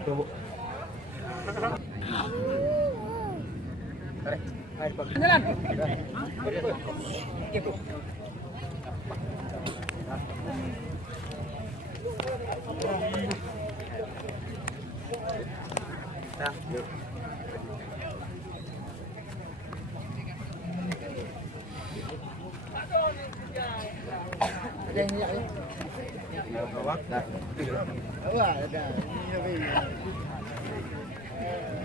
Jalan. Nah, yuk. Ada yang ya. Bawak dah. Wah, ada.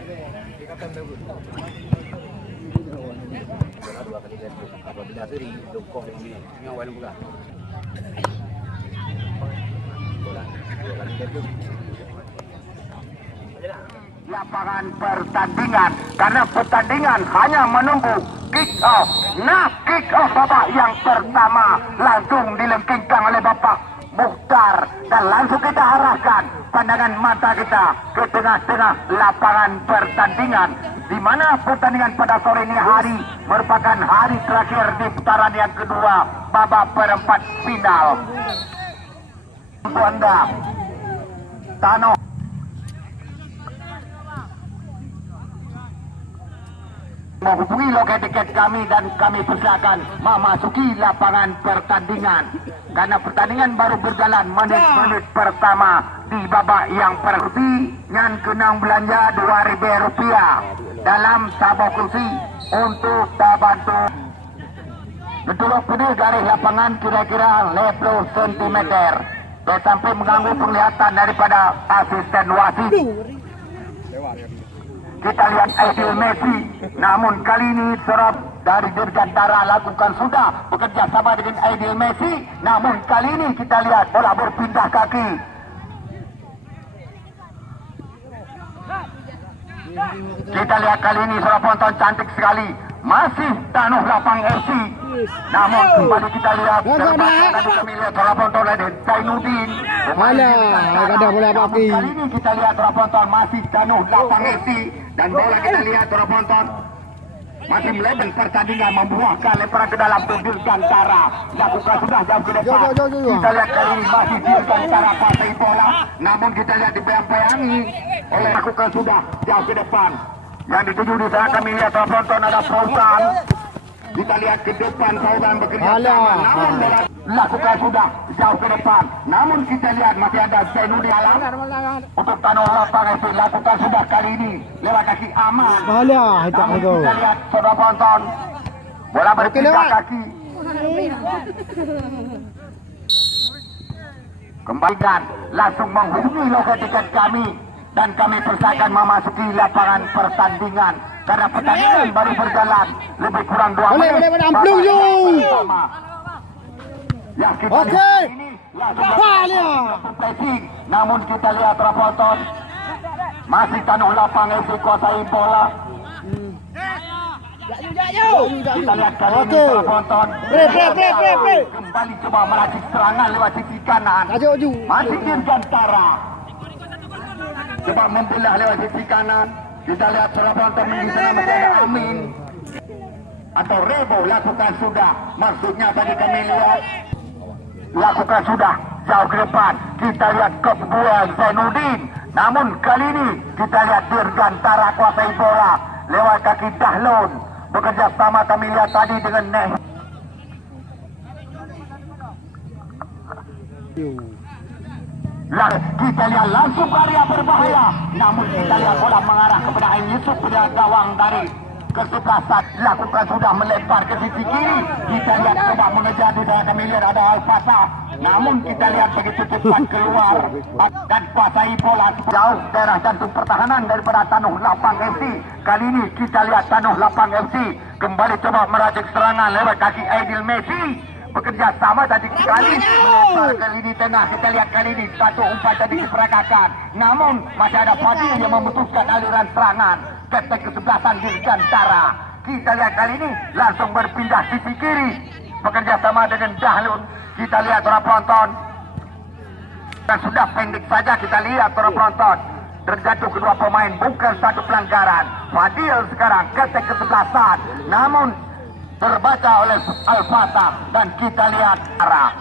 Ini dikatakan dulu. Dua kali ganti. Apabila seri dukung ini awal mula. Bola dua kali ganti. Lapangan pertandingan karena pertandingan hanya menunggu kick off. Nah, kick off babak yang pertama langsung dilengkingkan oleh Bapak Mukhtar dan langsung kita arahkan pandangan mata kita ke tengah-tengah lapangan pertandingan, di mana pertandingan pada sore ini hari merupakan hari terakhir di putaran yang kedua babak perempat final. Untuk Anda, Tano menghubungi loket tiket kami dan kami persilakan memasuki lapangan pertandingan karena pertandingan baru berjalan menit-menit pertama di babak yang pertama. Yang kenang belanja Rp2.000 dalam sabuk kursi untuk bantu betulok pedih garis lapangan kira-kira 50 cm dan sampai mengganggu penglihatan daripada asisten wasit. Kita lihat Aidil Messi, namun kali ini serap dari Dirgantara lakukan sudah bekerja sama dengan Aidil Messi, namun kali ini kita lihat bola berpindah kaki. Kita lihat kali ini serap penonton cantik sekali, masih Tanuh Lapang FC. Namun kembali kita lihat tadi kami lihat serap penonton lain Zainuddin. Kali ini kita lihat serap penonton masih Tanuh Lapang FC. Dan bola kita lihat para penonton masih melebar pertandingan membuahkan lemparan ke dalam Dirgantara lakukan sudah jauh ke depan. Kita lihat kali ini masih Dirgantara partai bola, namun kita lihat dibayang-bayangi oleh lakukan sudah jauh ke depan. Yang dituju di sana kami lihat para penonton ada Fauzan. Kita lihat ke depan Fauzan bekerja sama, namun lakukan sudah jauh ke depan. Namun kita lihat masih ada Zainuddin Alam untuk Tanuh Lapang FC lakukan sudah kali ini lewat kaki aman. Namun kita lihat saudara penonton bola berpindah kaki. Kembalikan langsung menghubungi loket tiket kami dan kami persilakan memasuki lapangan pertandingan karena pertandingan baru berjalan lebih kurang 2 menit. Yang kita lihat ini langsung namun kita lihat penonton masih Tanuh Lapang FC kuasai bola. Kita lihat kali ini penonton kembali coba meracik serangan lewat sisi kanan. Masih Dirgantara coba membelah lewat sisi kanan. Kita lihat penonton di sana masih ada Amin atau Rebo lakukan sudah. Maksudnya tadi kami lihat lakukan sudah jauh ke depan. Kita lihat kebuan Zainuddin, namun kali ini kita lihat Dirgantara kuasai bola lewat kaki Dahlon bekerja sama kami lihat tadi dengan Neh. Kita lihat langsung area berbahaya, namun kita lihat bola mengarah kepada Ain Yusuf pada gawang dari kesebelasan. Lakukan sudah melempar ke sisi kiri. Kita lihat sudah mengejar di dalam kami lihat ada Al-Fatah, namun kita lihat begitu cepat keluar dan kuasai bola jauh daerah jantung pertahanan daripada Tanuh Lapang FC. Kali ini kita lihat Tanuh Lapang FC kembali coba meracik serangan lewat kaki Aidil Messi bekerja sama tadi kali melempar ke lini tengah. Kita lihat kali ini satu umpan tadi diperagakan, namun masih ada Fadil yang memutuskan aliran serangan ke kesebelasan Dirgantara. Kita lihat kali ini langsung berpindah sisi kiri bekerja sama dengan Dahlun. Kita lihat para penonton dan sudah pendek saja kita lihat para penonton terjatuh kedua pemain bukan satu pelanggaran. Fadil sekarang ke kesebelasan, namun terbaca oleh Al-Fatah dan kita lihat arah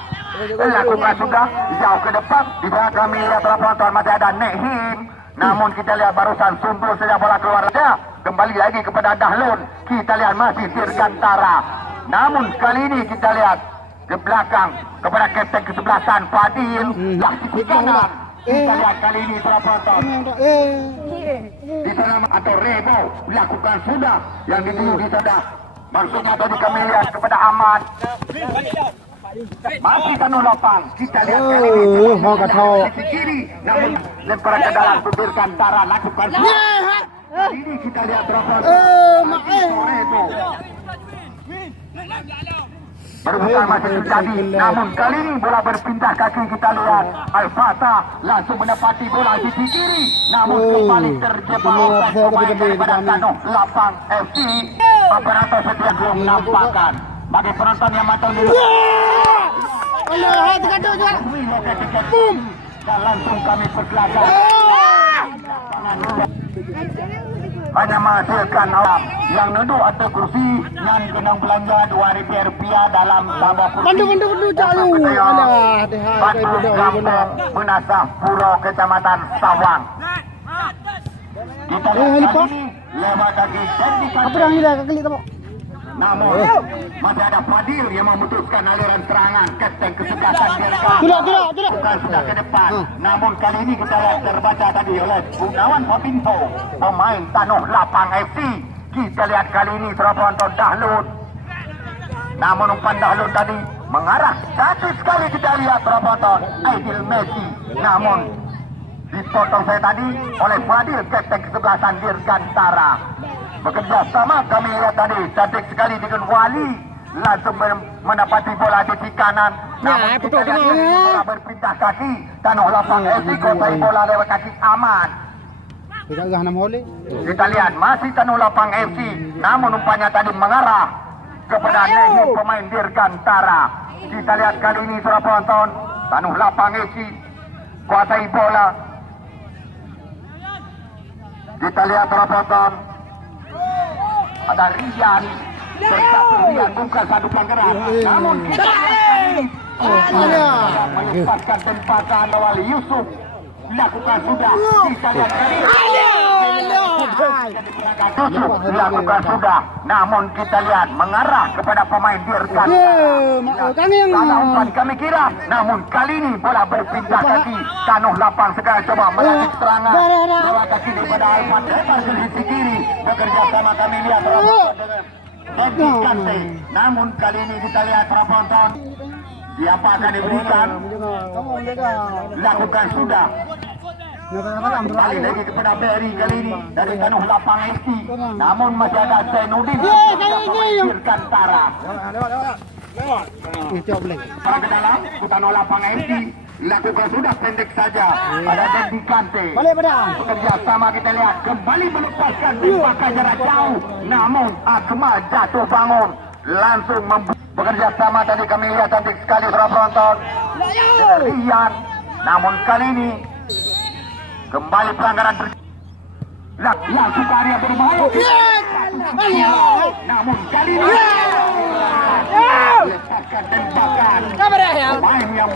lakukan sudah jauh ke depan. Di sana kami lihat para penonton masih ada Nehim Namun kita lihat barusan sundul saja bola keluar saja. Kembali lagi kepada Dahlun. Kita lihat masih Dirgantara. Namun kali ini kita lihat ke belakang kepada kapten kesebelasan Fadil. Laksi ke kanan. Kita lihat kali ini penonton. Di sana atau Rebo lakukan sudah yang dituju di sana. Maksudnya tadi kami lihat kepada Ahmad. Masih kanu lapang. Kita lihat kali ini. Mau kacau. Sisi kiri. Namun lemparan ke dalam Dirgantara lakukan sudah. Ini kita lihat penonton. Rebo. Berusaha masih terjadi. Namun kali ini bola berpindah kaki. Kita lihat Al-Fatah langsung menepati bola di sisi kiri. Namun kembali terjebak oleh pemain daripada Tanoh Lapang FC. Penonton setia belum menampakkan. Bagi penonton yang matang dulu. Allah, tergaduh juga. Boom. Dan langsung kami persilakan. Hanya menghasilkan awam yang duduk atau kursi yang kenang belanja RM2 dalam sabah kursi. Bandu jauh. Alah, Batu Kampung Menasah Puro Kecamatan Sawang. Kita lihat ini lewat kaki Apa dah hilang kali tu? namun masih ada Fadil yang memutuskan aliran serangan. Kapten kesebelasan Dirgantara. Tidak. Bukan sudah ke depan. Namun kali ini kita lihat terbaca tadi oleh Gunawan Papinto, pemain Tanoh Lapang FC. Kita lihat kali ini penonton Dahlun. Namun umpan Dahlun tadi mengarah cantik sekali kita lihat penonton Aidil Messi. Namun dipotong saya tadi oleh Fadil, kapten kesebelasan Dirgantara. Bekerja sama kami lihat tadi cantik sekali dengan Wali langsung mendapati bola di sisi kanan. Namun kita lihat bola berpindah kaki. Tanoh Lapang FC kotai bola lewat kaki aman. Tidak gah nama oleh. Kita lihat masih Tanoh Lapang FC. Namun umpannya tadi mengarah kepada Nehi pemain Dirgantara. Kita lihat kali ini saudara penonton Tanoh Lapang FC kuasai bola. Kita lihat saudara penonton ada Rian bersatu Rian bukan satu pelanggaran. Namun kita melepaskan tempatan awal Yusuf lakukan sudah. Kita lihat kali lakukan sudah. Namun kita lihat mengarah kepada pemain Dirgantara. Salah umpan kami kira. Namun kali ini bola berpindah kaki. Tanoh Lapang sekarang coba melanjut serangan. Bola kaki daripada Aiman lebar ke sisi kiri. Bekerja sama kami lihat Dedi Kante. Namun kali ini kita lihat penonton. Siapa akan diberikan? Lakukan sudah. Kembali lagi kepada Berry kali ini dari Tanoh Lapang FC. Namun masih ada Zainuddin Dirgantara. Para ke dalam Tanoh Lapang FC. Lakukan sudah pendek saja. Ada Dedi Kante. Bekerja sama kita lihat kembali melepaskan tembakan jarak jauh. Namun Akmal jatuh bangun langsung bekerja sama tadi kami lihat cantik sekali para penonton. Rian. Namun kali ini kembali pelanggaran langsung ke area berbahaya. Namun kali ini lepaskan tembakan pemain yang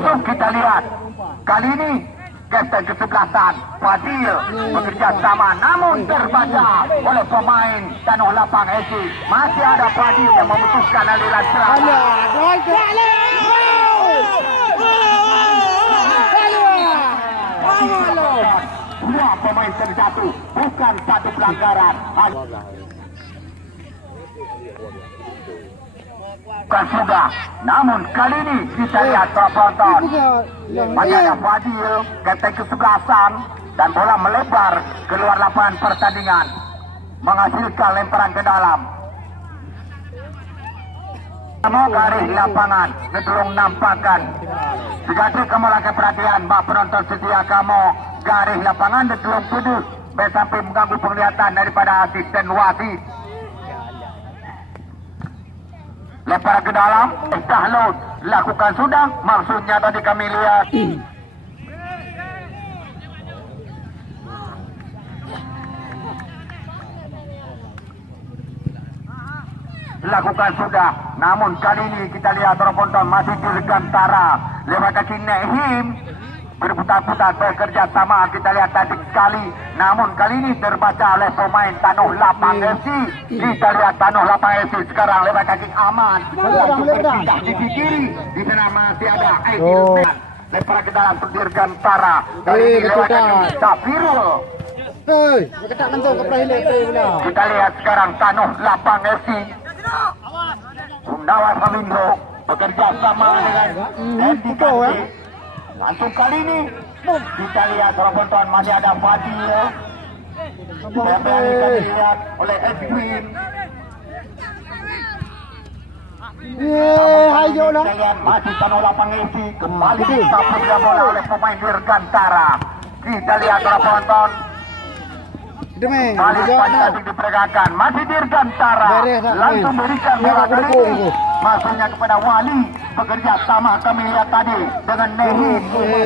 kita lihat kali ini kapten kesebelasan Fadil bekerja sama namun terbaca oleh pemain Tanoh Lapang FC. Masih ada Fadil yang memutuskan aliran serangan. Dua pemain terjatuh, bukan satu pelanggaran. Bukan sudah, namun kali ini kita lihat penonton. Masih ada Fadil, kapten kesebelasan dan bola melebar keluar lapangan pertandingan, menghasilkan lemparan ke dalam. Kamu garis lapangan, netulung nampakkan. Segatik kamu lagi perhatian, bak penonton setia kamu garis lapangan netulung putus, sampai mengganggu penglihatan daripada asisten wasit. Lempar ke dalam, Dahlun lakukan sudah, maksudnya tadi kami lihat. lakukan sudah. Namun kali ini kita lihat penonton masih dirgantara lewat kaki Nehim. Berputar-putar bekerja sama, kita lihat tadi sekali. Namun kali ini terbaca oleh pemain Tanuh Lapang FC. Kita lihat Tanuh Lapang FC sekarang lewat kaki Aman. Langsung berpindah di kiri. Di sana masih ada Aidil. Lempar ke dalam dirgantara. Kali ini lewat kaki Safirul. Hei, ketak langsung ke perahili pula. Kita lihat sekarang Tanuh Lapang FC. Gunawan Flamingo bekerja sama dengan Andy Kante. Langsung kali ini kita lihat penonton masih ada Fadil. Kita lihat oleh Edwin. Ayo lah. Masih Tanuh Lapang FC kembali disapu bola oleh pemain dirgantara. Kita lihat penonton. Demi, Balik tadi diperagakan, masih dirgantara. Langsung berikan bola kali ini. Masuknya kepada Wali. Bekerja sama kami lihat tadi dengan Nehi.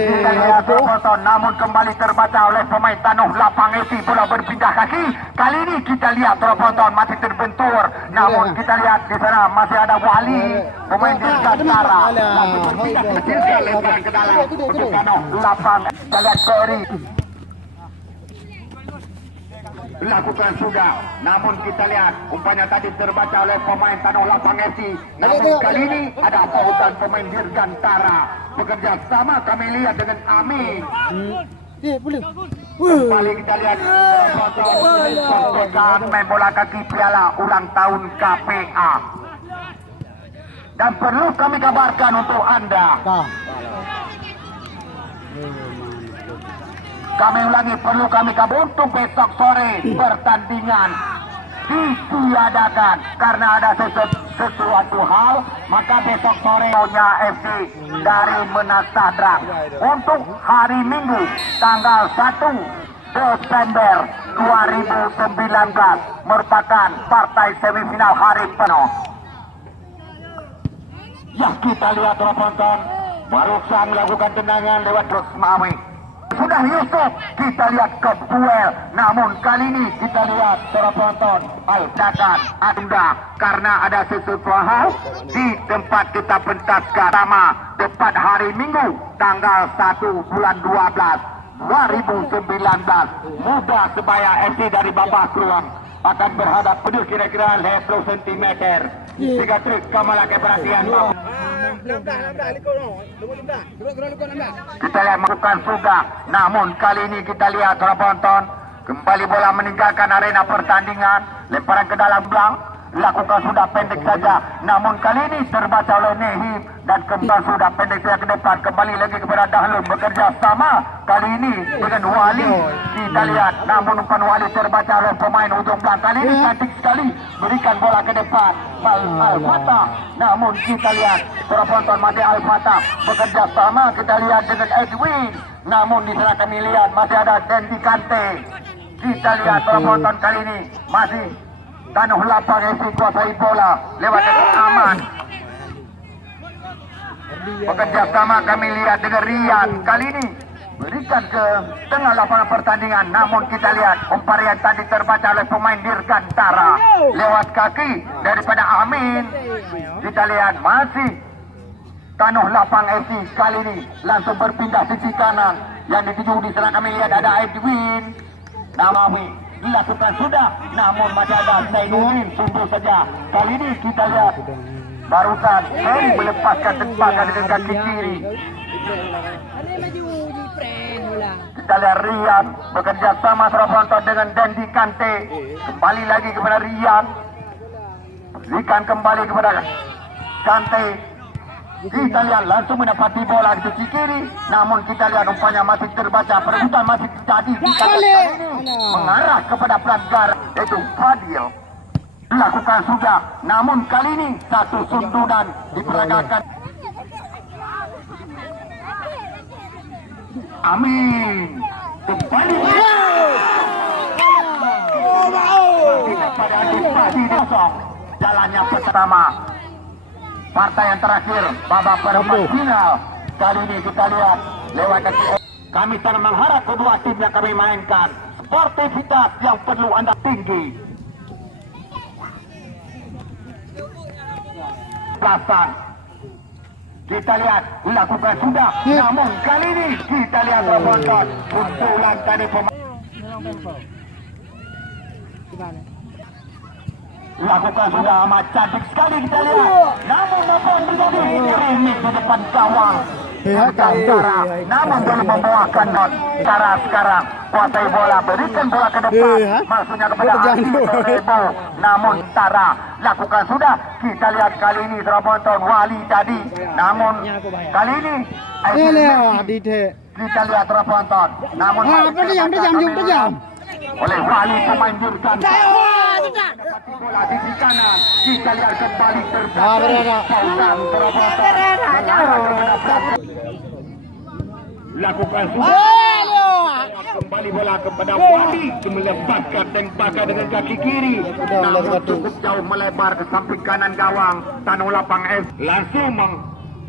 Kita lihat penonton, namun kembali terbaca oleh pemain Tanuh Lapang FC. Bola berpindah kaki. Kali ini kita lihat penonton masih terbentur. Namun kita lihat di sana masih ada Wali. Pemain dirgantara. Langsung berpindah kecil lebar ke dalam untuk Tanuh Lapang. Kita lihat Ferry. Lakukan sudah, namun kita lihat umpannya tadi terbaca oleh pemain Tanuh Lapang FC. Namun kali ini ada pautan pemain dirgantara. Bekerja sama kami lihat dengan Amin. Boleh. Kembali kita lihat kontekan main bola kaki piala ulang tahun KPA. Dan perlu kami kabarkan untuk Anda. Kami ulangi, perlu kami kabar untuk besok sore pertandingan ditiadakan karena ada sesuatu hal, maka besok sore punya FC dari Menasadrak untuk hari Minggu tanggal 1 Desember 2019 merupakan partai semifinal hari penuh. Ya, kita lihat penonton baru saja melakukan tendangan lewat Rosmawi. Sudah Yusuf, kita lihat ke duel. Namun kali ini kita lihat penonton Al-Dakan Anda karena ada sesuatu hal di tempat kita pentaskan sama tepat hari Minggu tanggal 1 bulan 12 2019. Muda Sebaya FC dari Babakruang akan berhadap penuh kira-kira 10 cm. 3 trik kamalake perhatian mau. Kita lihat melakukan sudah. Namun kali ini kita lihat penonton kembali bola meninggalkan arena pertandingan. Lemparan ke dalam belang. Lakukan sudah pendek saja. Namun kali ini terbaca oleh Nehi dan kembali sudah pendek saja ke depan. Kembali lagi kepada Dahlun bekerja sama kali ini dengan Wali. Kita lihat namun umpan Wali terbaca oleh pemain ujung belang. Kali ini cantik sekali berikan bola ke depan Al-Fatah. Namun kita lihat penonton masih Al-Fatah bekerja sama. Kita lihat dengan Edwin. Namun di sana kami lihat masih ada Dendi Kante. Kita lihat penonton kali ini masih Tanuh Lapang FC kuasai bola lewat Aman. Bekerja sama kami lihat dengan Rian. Kali ini berikan ke tengah lapangan pertandingan. Namun kita lihat umparian tadi terbaca oleh pemain dirgantara lewat kaki daripada Amin. Kita lihat masih Tanuh Lapang FC kali ini langsung berpindah sisi kanan. Yang dituju di sana kami lihat ada Edwin Namawi. Dilakukan sudah, namun masih ada Zainuddin sungguh saja. Kali ini kita lihat barusan Ferry melepaskan tembakan dengan kaki kiri. Kita lihat Rian bekerja sama penonton dengan Dendi Kante. Kembali lagi kepada Rian. Berikan kembali kepada Kante. Kita lihat langsung mendapati bola di sisi kiri. Namun kita lihat umpannya masih terbaca. Perebutan masih terjadi. Kita lihat ini mengarah kepada pelanggar yaitu Fadil. Lakukan sudah. Namun kali ini satu sundulan diperagakan. Amin. Kembali. Pada Adi kosong. Jalannya pertama. Partai yang terakhir, babak perempat final. Kali ini kita lihat lewat kaki. Kami sangat mengharap kedua tim yang kami mainkan sportivitas yang perlu Anda tinggi. kesebelasan. Kita lihat dilakukan sudah, namun kali ini kita lihat penonton pukulan tadi pemain. Lakukan sudah amat cantik sekali kita lihat. Namun apa yang terjadi? Remix di depan gawang. Namun belum membawakan not. Cara sekarang kuasai bola, berikan bola ke depan. Maksudnya kepada Rebo. Namun Tara lakukan sudah. Kita lihat kali ini penonton Wali tadi. Namun kali ini kita lihat penonton. Namun Terjam. oleh Wali memanjurkan bola di kanan. Kita lihat kembali lakukan kembali bola kepada Wali melepaskan tembakan dengan kaki kiri, namun cukup jauh melebar ke samping kanan gawang. Tanah lapang F langsung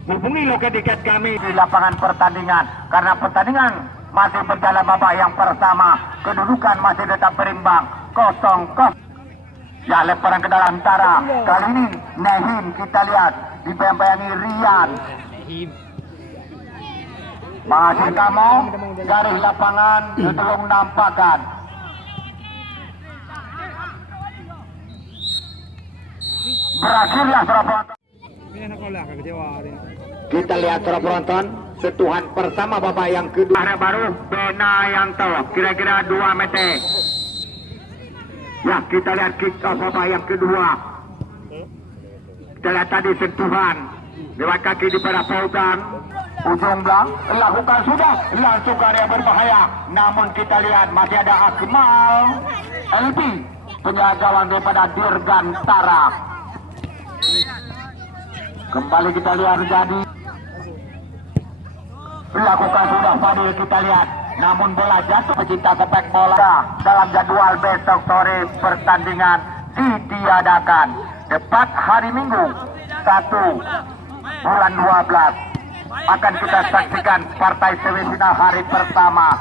menghubungi loket tiket kami di lapangan pertandingan karena pertandingan masih berjalan babak yang pertama. Kedudukan masih tetap berimbang 0-0. Ya, lemparan ke dalam Tara. Kali ini Nehim kita lihat dibayang-bayangi Rian. Masih kamu garis lapangan belum nampakkan. Berakhirlah penonton. Kita lihat penonton. Sentuhan pertama babak yang kedua. Ada baru Bena yang tahu kira-kira 2 meter. Ya, kita lihat kick off babak yang kedua. Kita lihat tadi sentuhan lewat kaki di pada pautan. Ujung belang lakukan sudah langsung ke area berbahaya. Namun kita lihat masih ada Akmal LB penjaga gawang daripada Dirgantara. Kembali kita lihat jadi lakukan sudah Fadil kita lihat. Namun bola jatuh pecinta sepak bola. Dalam jadwal besok sore pertandingan ditiadakan. Tepat hari Minggu 1 bulan 12 akan kita saksikan partai semifinal hari pertama.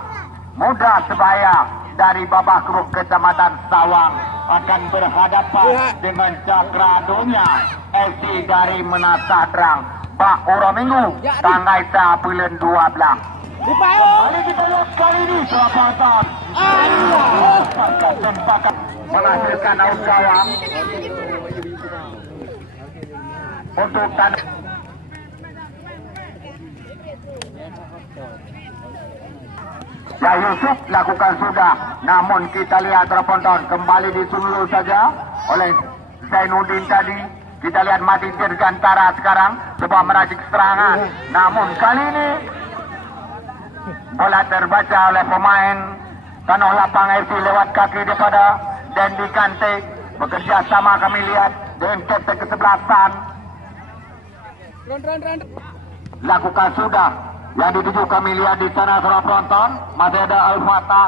Muda Sebaya dari Babak Kecamatan Sawang akan berhadapan dengan Cakra Dunia FC dari Menasadrang. Pak Uro Minggu tanggal 9 bulan 12. Kembali kita lihat kali ini penonton tembakan menghasilkan out gawang untuk tanah. Ya, Yusuf lakukan sudah, namun kita lihat penonton kembali disulur saja oleh Zainuddin tadi. Kita lihat mati Dirgantara sekarang coba meracik serangan, namun kali ini bola terbaca oleh pemain Tanah Lapang FC lewat kaki daripada Dendi Kante. Bekerja sama kami lihat dengan kapten kesebelasan. Lakukan sudah. Yang dituju kami lihat di sana seorang penonton masih ada Al-Fatah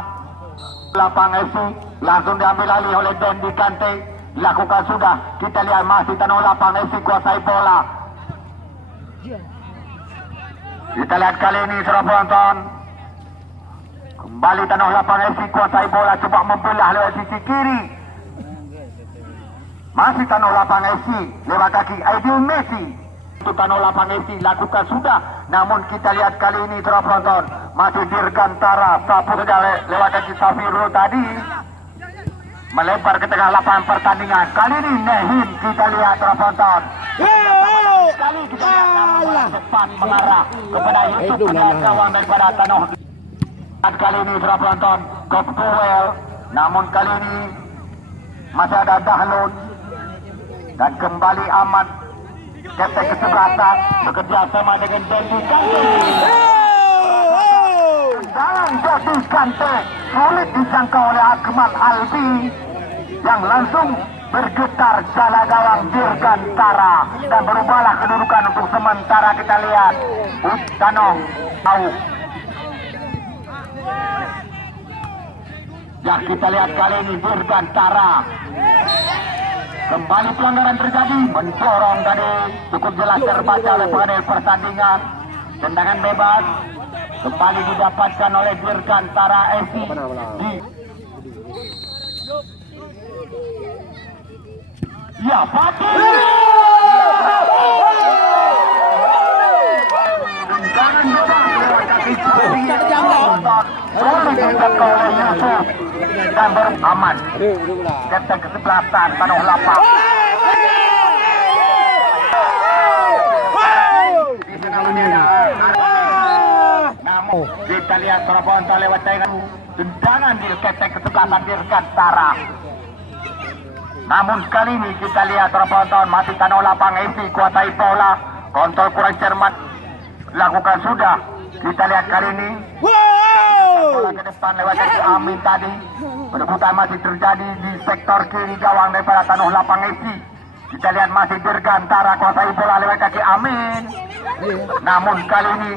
Lapang FC langsung diambil alih oleh Dendi Kante. Lakukan sudah. Kita lihat masih Tanah Lapang FC kuasai bola. Kita lihat kali ini seorang penonton kembali Tanah Lapang FC kuasai bola, coba membelah lewat sisi kiri. Masih Tanah Lapang FC lewat kaki Aidil Messi. Untuk Tanah Lapang FC lakukan sudah, namun kita lihat kali ini seorang penonton masih Dirgantara sapu saja lewat kaki Safirul tadi melebar ke tengah lapangan pertandingan. Kali ini Nehim kita lihat seorang penonton. Kali kita lihat cepat mengarah kepada Yusuf penjaga gawang daripada Tanah. Kali ini seorang penonton Kopwell, namun kali ini masih ada Dahlun dan kembali Ahmad kapten kesebelasan bekerja sama dengan Dendi Kante. Dalam Dendi Kante sulit dijangkau oleh Akmal Albi yang langsung bergetar jala gawang Dirgantara dan berubahlah kedudukan untuk sementara. Kita lihat Tanong tahu. Ya, kita lihat kali ini Dirgantara kembali pelanggaran terjadi, mendorong tadi cukup jelas terbaca oleh pengadil pertandingan. Tendangan bebas kembali didapatkan oleh Dirgantara FC. Ya, Fatih. dijaga oleh Yusuf dan beraman. Genteng kesebelasan Tanah Lapang. Namun kita lihat Surabaya lewat dengan tendangan di genteng kesebelasan Dirgantara. Namun kali ini kita lihat Surabaya masih Tanah Lapang FC kuasai bola, kontrol kurang cermat, lakukan sudah. Kita lihat kali ini bola ke depan lewat kaki Amin tadi. Perebutan masih terjadi di sektor kiri gawang daripada Tanah Lapang FC. Kita lihat masih Dirgantara kuasai bola lewat kaki Amin. Namun kali ini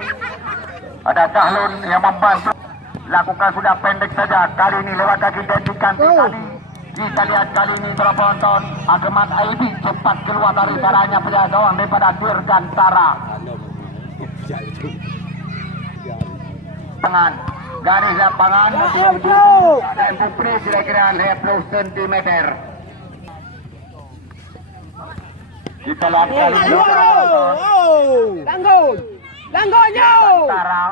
ada Dahlun yang membantu. Lakukan sudah pendek saja. Kali ini lewat kaki Dedikanti tadi. Kita lihat kali ini terpenonton Agman Aibi cepat keluar dari caranya penjaga gawang daripada Dirgantara. Tangan garis lapangan dan Bupri kira-kira 50 cm. Kita lihat kali ini Dirgantara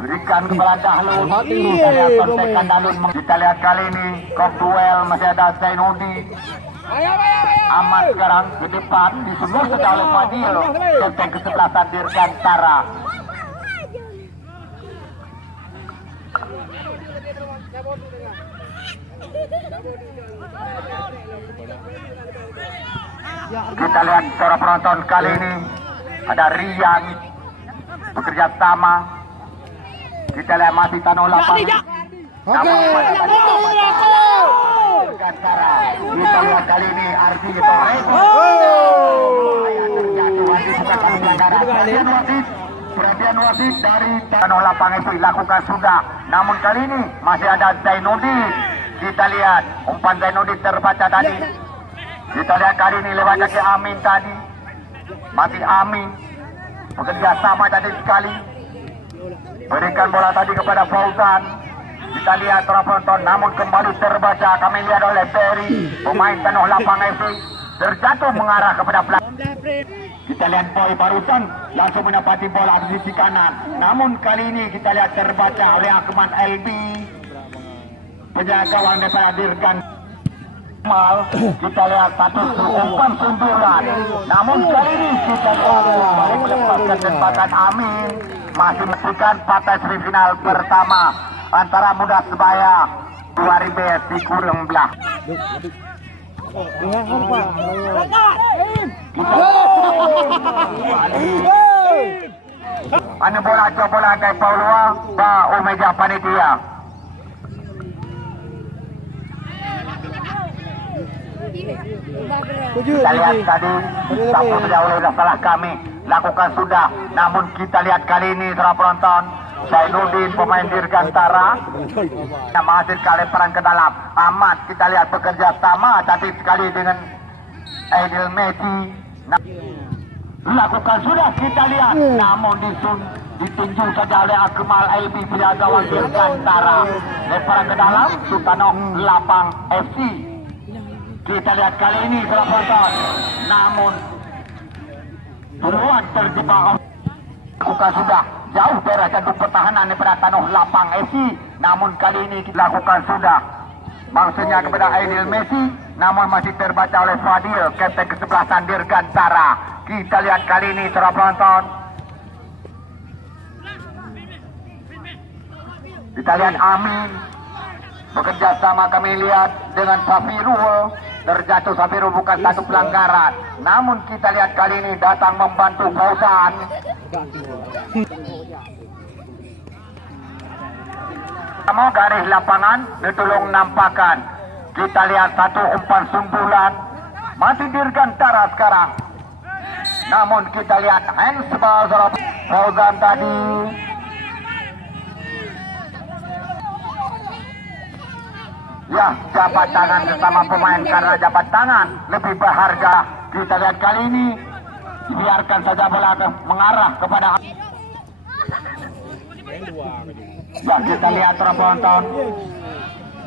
berikan kepada Dahlun. Kita lihat kontekan Dahlun. Kita lihat kali ini Koktuel masih ada Zainudi. Aman sekarang ke depan disebut saja oleh Fadil. Genteng kesebelasan Dirgantara. Kita lihat para penonton kali ini ada Rian bekerja sama. Kita lihat masih Tanah Lapang. Oke. Kita lihat kali ini Ardi Torres. Perhatian wasit dari Tanah Lapang itu dilakukan sudah. Namun kali ini masih ada Zainuddin. Kita lihat umpan Zainuddin terbaca tadi. Kita lihat kali ini lewat kaki Amin tadi. Masih Amin bekerja sama tadi sekali. Berikan bola tadi kepada Fauzan. Kita lihat para penonton, namun kembali terbaca. Kami lihat oleh Ferry, pemain Tanah Lapang FC terjatuh mengarah kepada pelakon. Kita lihat Boy barusan langsung mendapati bola di sisi kanan. Namun kali ini kita lihat terbaca oleh Akman LB, penjaga gawang daripada Dirgantara. Kita lihat satu umpan sundulan. Namun kali ini kita lihat kembali melepaskan tembakan Amin. Masih menyaksikan partai semifinal pertama antara Muda Sebaya 2000 di kurang belah. Anu bola coba kay Paulua ba Omega panitia. Kita lihat tadi tak berdahulu salah kami lakukan sudah. Namun kita lihat kali ini para penonton Zainuddin pemain Dirgantara yang menghasilkan lemparan ke dalam. Ahmad kita lihat bekerja sama tadi sekali dengan Aidil Meti. Lakukan sudah kita lihat. Namun ditunjuk saja oleh Akmal Aibi penjaga gawang Dirgantara. Lemparan ke dalam Tanah Lapang FC. Kita lihat kali ini para penonton. Namun peluang terjebak. Lakukan sudah jauh dari jantung pertahanan daripada Tanah Lapang FC. Namun kali ini dilakukan sudah. Maksudnya kepada Aidil Messi. Namun masih terbaca oleh Fadil, kapten kesebelasan Dirgantara. Kita lihat kali ini para penonton. Kita lihat Amin bekerja sama kami lihat dengan Safirul. Terjatuh Safirul bukan satu pelanggaran. Namun kita lihat kali ini datang membantu Fauzan. Kamu garis lapangan ditolong nampakan. Kita lihat satu umpan sundulan. Masih Dirgantara sekarang. Namun kita lihat handsball Fauzan tadi. Ya, jabat tangan bersama pemain karena jabat tangan lebih berharga. Kita lihat kali ini biarkan saja bola mengarah kepada. Ya, kita lihat penonton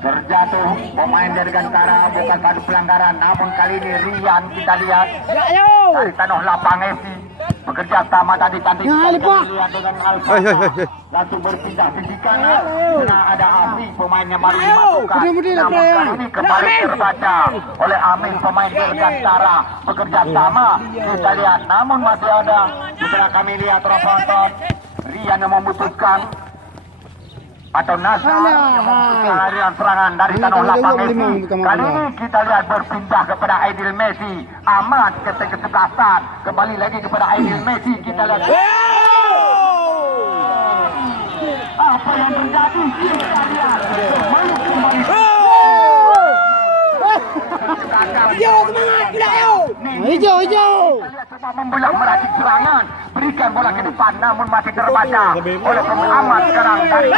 terjatuh pemain Dirgantara bukan satu pelanggaran. Namun kali ini Rian kita lihat dari Tanah Lapang FC bekerja sama tadi cantik Ya, sekali Pak. lihat dengan Alfata langsung berpindah sisi kanan karena ada Ami pemainnya baru dimasukkan. Mudah-mudahan Namun ya. kali ini kembali terbaca oleh Amin pemain Dirgantara bekerja sama kita lihat namun masih ada setelah kami lihat penonton Rian yang memutuskan atau Nasar yang memutuskan aliran serangan dari Tanah Lapang Messi. Kali ini kita lihat berpindah kepada Aidil Messi. Amat kesebelasan kembali lagi kepada Aidil Messi. Kita lihat apa yang terjadi. Kita lihat kembali. Hijau, hijau. Coba membelah meracik serangan, berikan bola ke depan, namun masih terbaca oleh pemain Amat sekarang dari.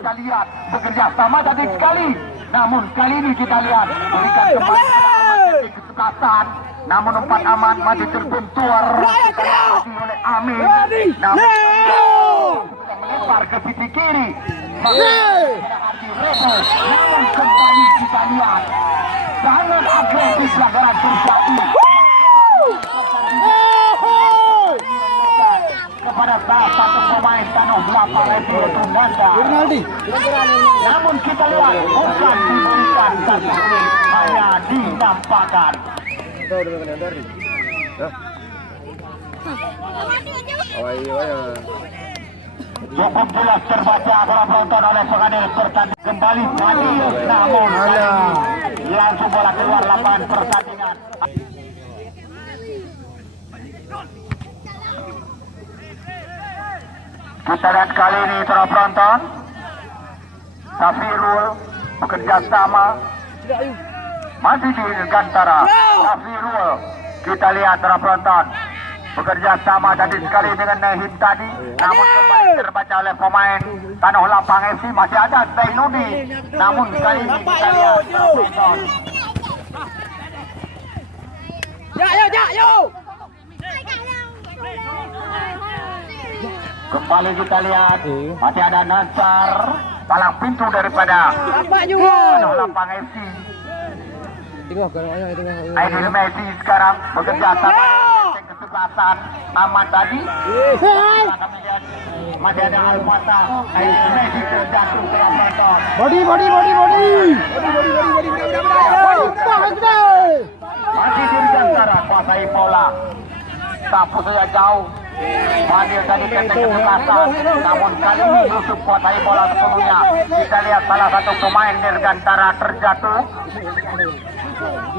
Kita lihat bekerja sama tadi sekali, namun kali ini kita lihat berikan kembali kesukatan, namun umpan Aman masih terbentur oleh Amin, namun melempar ke sisi kiri. Namun kembali kita lihat sangat agresif pelanggaran terjadi kepada salah satu pemain Tanah Lapang itu Nanda. Namun kita lihat bukan diberikan kartu kuning, hanya dinampakkan. Cukup jelas terbaca bola penonton oleh pengadil pertandingan kembali Fadil, namun langsung bola keluar lapangan pertandingan. Kita lihat kali ini para penonton Safirul bekerja sama masih di Dirgantara. Safirul kita lihat para penonton bekerja sama tadi sekali dengan Nahim tadi, namun kembali terbaca oleh pemain Tanah Lapang FC. Masih ada Zainudi, namun kali ini kita lihat penonton. Kembali kita lihat masih ada Nasar palang pintu daripada Tanah Lapang FC. Aidil Messi sekarang bekerja sama kesebelasan Aman tadi. Masih ada Alfata. Aidil Messi terjatuh ke penonton. Body. Masih Dirgantara kuasai bola. Sapu saja jauh. Fadil tadi kata kesebelasan, namun kali ini Yusuf kuasai bola sepenuhnya. Kita lihat salah satu pemain Dirgantara terjatuh,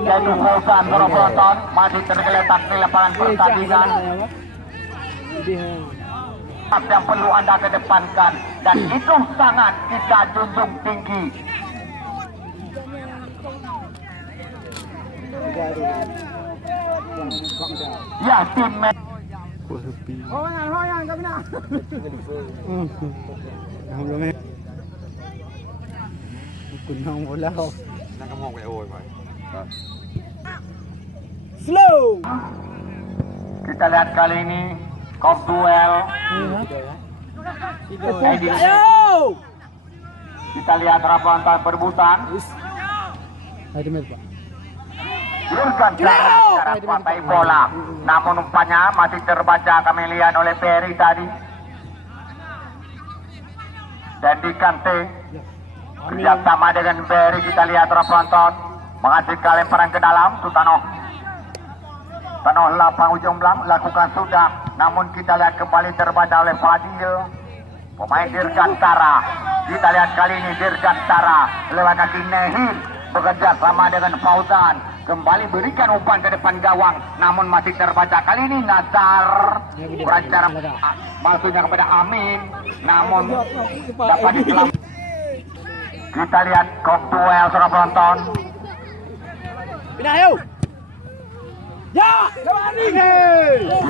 yaitu Fauzan penonton masih tergeletak di lapangan pertandingan. Yang perlu Anda kedepankan dan itu sangat kita junjung tinggi. Ya tim Kunong bola ko. kita lihat kali ini kop duel. Kita lihat rapat perebutan. Dirgantara sekarang kuasai bola, namun umpannya masih terbaca kami lihat oleh Peri tadi. Dan di Kante kerjasama dengan Peri kita lihat penonton menghasilkan lemparan ke dalam Tanah Lapang ujung belang lakukan sudah, namun kita lihat kembali terbaca oleh Fadil pemain Dirgantara. Kita lihat kali ini Dirgantara lewat kaki Nehim bekerja sama dengan Fauzan, kembali berikan umpan ke depan gawang, namun masih terbaca kali ini Nazar berencana masuknya kepada Amin, namun dapat diselamatkan. Kita lihat kok duel saudara penonton.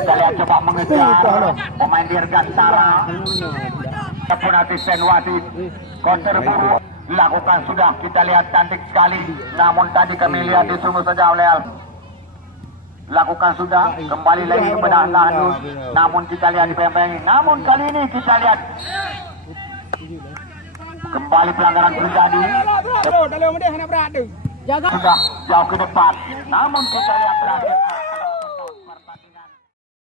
Kita lihat coba mengejar pemain Dirgantara. Pun asisten wasit counter buruk lakukan sudah, kita lihat cantik sekali, namun tadi kami lihat disungguh saja oleh lakukan sudah, kembali lagi kepada Nahnus, namun kita lihat di pempeng, namun kali ini kita lihat kembali pelanggaran terjadi. Sudah jauh ke depan, namun kita lihat terakhir